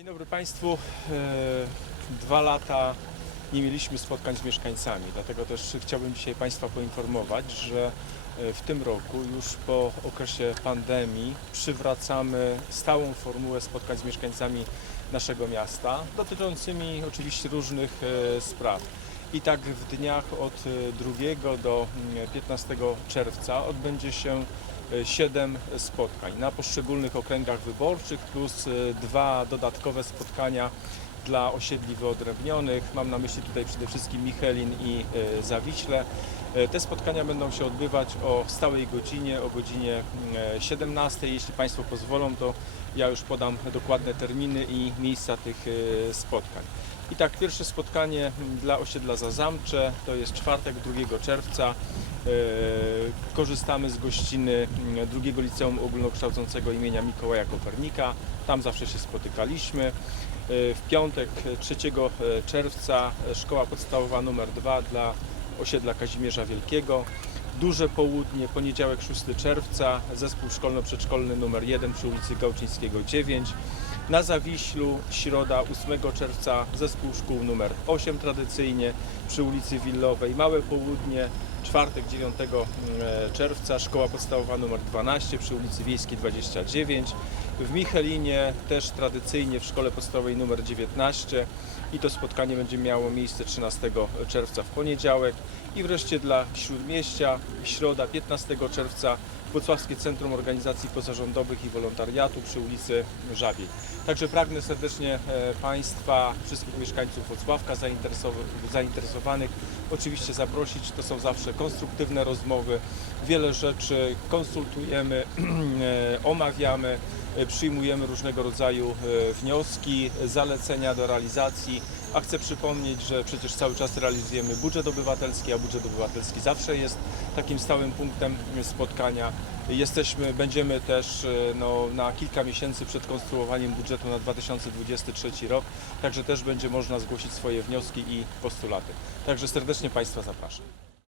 Dzień dobry Państwu. E, Dwa lata nie mieliśmy spotkań z mieszkańcami, dlatego też chciałbym dzisiaj Państwa poinformować, że e, w tym roku już po okresie pandemii przywracamy stałą formułę spotkań z mieszkańcami naszego miasta, dotyczącymi oczywiście różnych e, spraw. I tak w dniach od e, 2 do mm, 15 czerwca odbędzie się e, siedem spotkań. Na poszczególnych okręgach wyborczych, plus e, dwa dodatkowe spotkania dla osiedli wyodrębnionych. Mam na myśli tutaj przede wszystkim Michelin i e, Zawiśle. E, Te spotkania będą się odbywać o stałej godzinie, o godzinie mm, 17. Jeśli Państwo pozwolą, to ja już podam dokładne terminy i miejsca tych e, spotkań. I tak, pierwsze spotkanie dla osiedla Zazamcze to jest czwartek 2 czerwca. E, Korzystamy z gościny mm, drugiego liceum ogólnokształcącego imienia Mikołaja Kopernika. Tam zawsze się spotykaliśmy. E, W piątek e, 3 czerwca e, szkoła podstawowa numer 2 dla osiedla Kazimierza Wielkiego. Duże południe, poniedziałek 6 czerwca, zespół szkolno-przedszkolny numer 1 przy ulicy Gałczyńskiego 9. Na Zawiślu środa 8 czerwca zespół szkół numer 8 tradycyjnie przy ulicy Willowej. Małe południe czwartek 9 mm, czerwca szkoła podstawowa numer 12 przy ulicy Wiejskiej 29. W Michelinie też tradycyjnie w szkole podstawowej numer 19 i to spotkanie będzie miało miejsce 13 czerwca w poniedziałek. I wreszcie dla Śródmieścia środa 15 czerwca Włocławskie Centrum Organizacji Pozarządowych i Wolontariatu przy ulicy Żabiej. Także pragnę serdecznie e, Państwa, wszystkich mieszkańców Włocławka zainteresow- zainteresowanych oczywiście zaprosić. To są zawsze konstruktywne rozmowy. Wiele rzeczy konsultujemy, e, omawiamy, przyjmujemy różnego rodzaju e, wnioski, zalecenia do realizacji. A chcę przypomnieć, że przecież cały czas realizujemy budżet obywatelski, a budżet obywatelski zawsze jest takim stałym punktem spotkania. Jesteśmy, będziemy też e, no, na kilka miesięcy przed konstruowaniem budżetu na 2023 rok, także też będzie można zgłosić swoje wnioski i postulaty. Także serdecznie Państwa zapraszam.